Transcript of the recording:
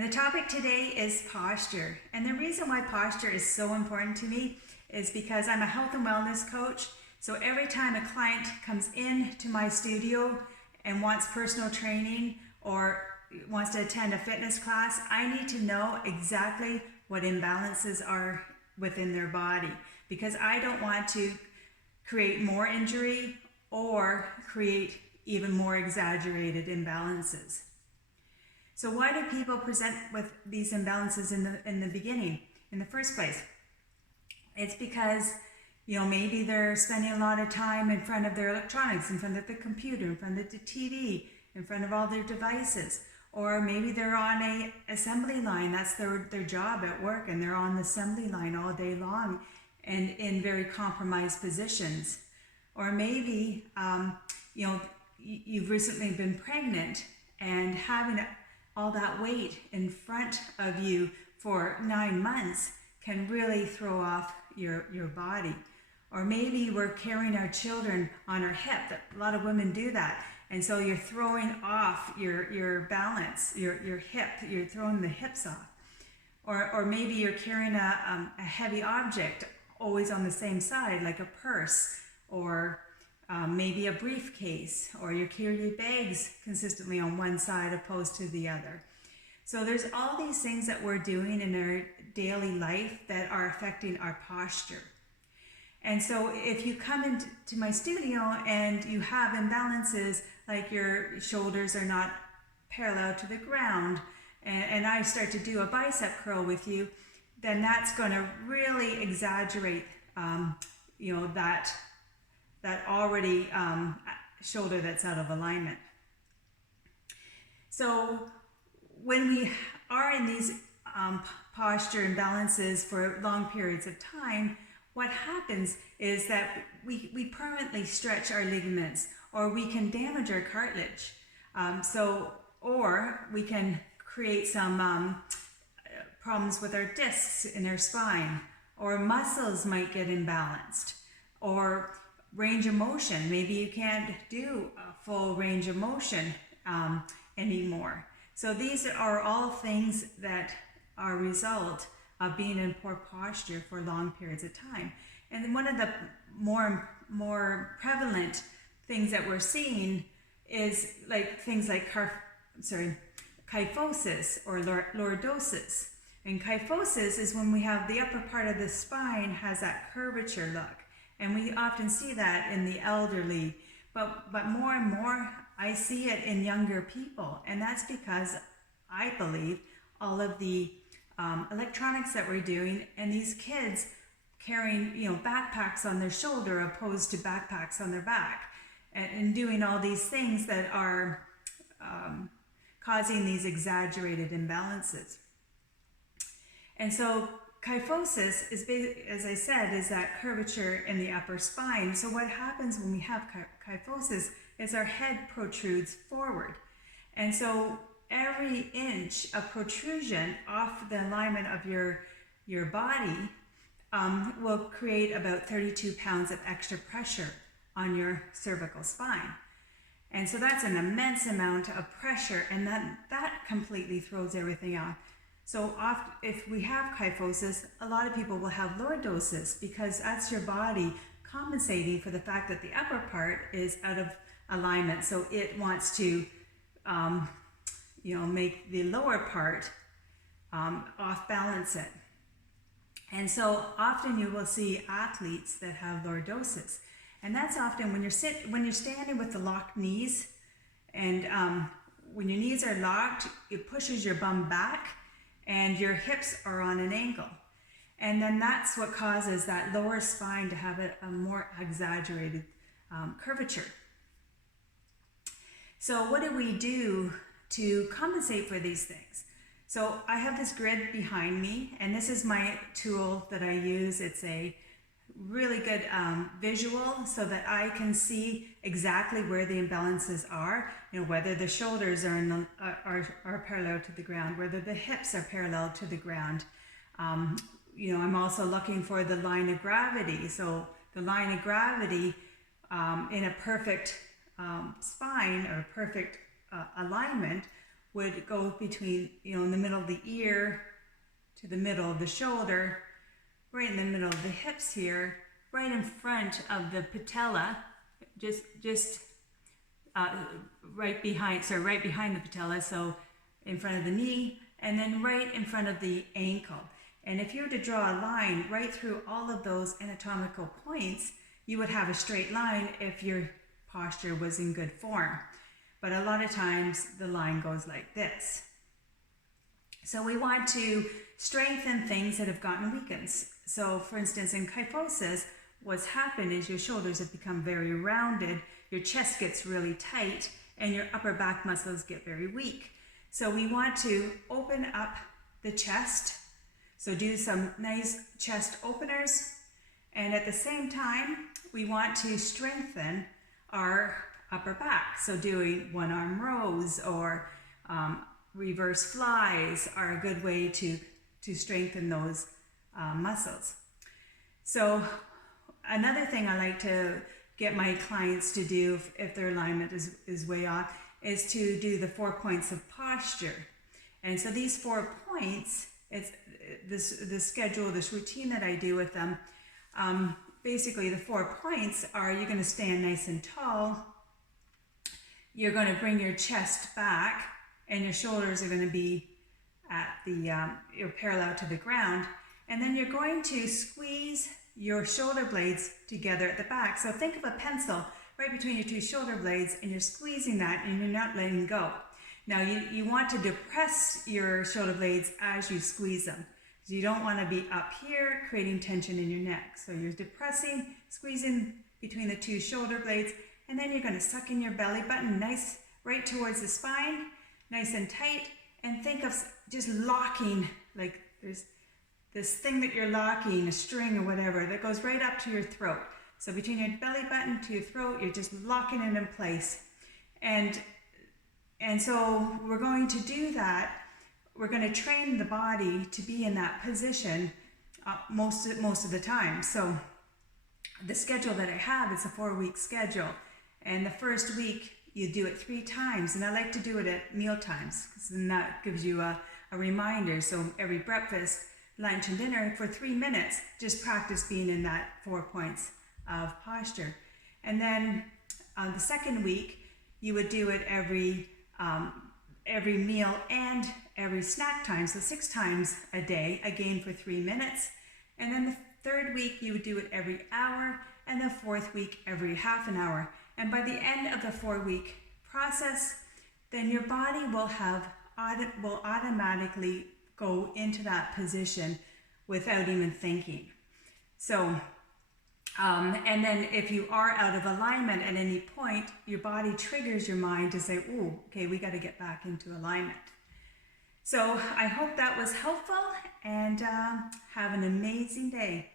And the topic today is posture. And the reason why posture is so important to me is because I'm a health and wellness coach. So every time a client comes in to my studio and wants personal training or wants to attend a fitness class, I need to know exactly what imbalances are within their body, because I don't want to create more injury or create even more exaggerated imbalances. So why do people present with these imbalances in the beginning, in the first place? It's because, maybe they're spending a lot of time in front of their electronics, in front of the computer, in front of the TV, in front of all their devices. Or maybe they're on a assembly line, that's their job at work, and they're on the assembly line all day long and in very compromised positions. Or maybe, you've recently been pregnant and having all that weight in front of you for 9 months can really throw off your body. Or maybe we're carrying our children on our hip. A lot of women do that. And so you're throwing off your balance, your hip, you're throwing the hips off. Or maybe you're carrying a heavy object always on the same side, like a purse, or maybe a briefcase, or you carry your bags consistently on one side opposed to the other. So there's all these things that we're doing in our daily life that are affecting our posture. And so if you come into my studio and you have imbalances, like your shoulders are not parallel to the ground, and I start to do a bicep curl with you, then that's going to really exaggerate, that already shoulder that's out of alignment. So when we are in these posture imbalances for long periods of time, what happens is that we permanently stretch our ligaments, or we can damage our cartilage. Or we can create some problems with our discs in our spine, or muscles might get imbalanced, or range of motion. Maybe you can't do a full range of motion anymore. So these are all things that are a result of being in poor posture for long periods of time. And one of the more prevalent things that we're seeing is things like kyphosis or lordosis. And kyphosis is when we have the upper part of the spine has that curvature look. And we often see that in the elderly, but more and more I see it in younger people. And that's because I believe all of the electronics that we're doing, and these kids carrying backpacks on their shoulder opposed to backpacks on their back, and doing all these things that are causing these exaggerated imbalances. And so kyphosis is, as I said, is that curvature in the upper spine. So what happens when we have kyphosis is our head protrudes forward. And so every inch of protrusion off the alignment of your body will create about 32 pounds of extra pressure on your cervical spine. And so that's an immense amount of pressure, and that completely throws everything off. So if we have kyphosis, a lot of people will have lordosis, because that's your body compensating for the fact that the upper part is out of alignment. So it wants to make the lower part off balance it. And so often you will see athletes that have lordosis. And that's often when you're standing with the locked knees, and when your knees are locked, it pushes your bum back and your hips are on an angle. And then that's what causes that lower spine to have a more exaggerated curvature. So what do we do to compensate for these things? So I have this grid behind me, and this is my tool that I use. It's a really good visual so that I can see exactly where the imbalances are, whether the shoulders are parallel to the ground, whether the hips are parallel to the ground. I'm also looking for the line of gravity. So the line of gravity in a perfect spine or perfect alignment would go between, in the middle of the ear to the middle of the shoulder, right in the middle of the hips here, right in front of the patella, just right behind the patella, so in front of the knee, and then right in front of the ankle. And if you were to draw a line right through all of those anatomical points, you would have a straight line if your posture was in good form. But a lot of times the line goes like this. So we want to strengthen things that have gotten weakened. So for instance, in kyphosis, what's happened is your shoulders have become very rounded, your chest gets really tight, and your upper back muscles get very weak. So we want to open up the chest. So do some nice chest openers. And at the same time, we want to strengthen our upper back. So doing one arm rows or reverse flies are a good way to strengthen those muscles. So another thing I like to get my clients to do if their alignment is way off is to do the 4 points of posture. And so these 4 points, it's this schedule, this routine that I do with them. Basically the 4 points are: you're going to stand nice and tall, you're going to bring your chest back, and your shoulders are going to be at you're parallel to the ground, and then you're going to squeeze your shoulder blades together at the back. So think of a pencil right between your 2 shoulder blades, and you're squeezing that and you're not letting go. Now you want to depress your shoulder blades as you squeeze them. So you don't want to be up here creating tension in your neck. So you're depressing, squeezing between the 2 shoulder blades, and then you're going to suck in your belly button nice right towards the spine, nice and tight, and think of just locking, like there's this thing that you're locking, a string or whatever, that goes right up to your throat. So between your belly button to your throat, you're just locking it in place. And so we're going to do that. We're going to train the body to be in that position most of the time. So the schedule that I have is a 4-week schedule. And the first week, you do it 3 times. And I like to do it at meal times, because then that gives you a reminder. So every breakfast, lunch, and dinner for 3 minutes, just practice being in that 4 points of posture. And then the second week, you would do it every meal and every snack time, so 6 times a day, again for 3 minutes. And then the 3rd week, you would do it every hour, and the 4th week, every half an hour. And by the end of the 4-week process, then your body will automatically go into that position without even thinking. So, and then if you are out of alignment at any point, your body triggers your mind to say, "Ooh, okay, we got to get back into alignment." So I hope that was helpful, and have an amazing day.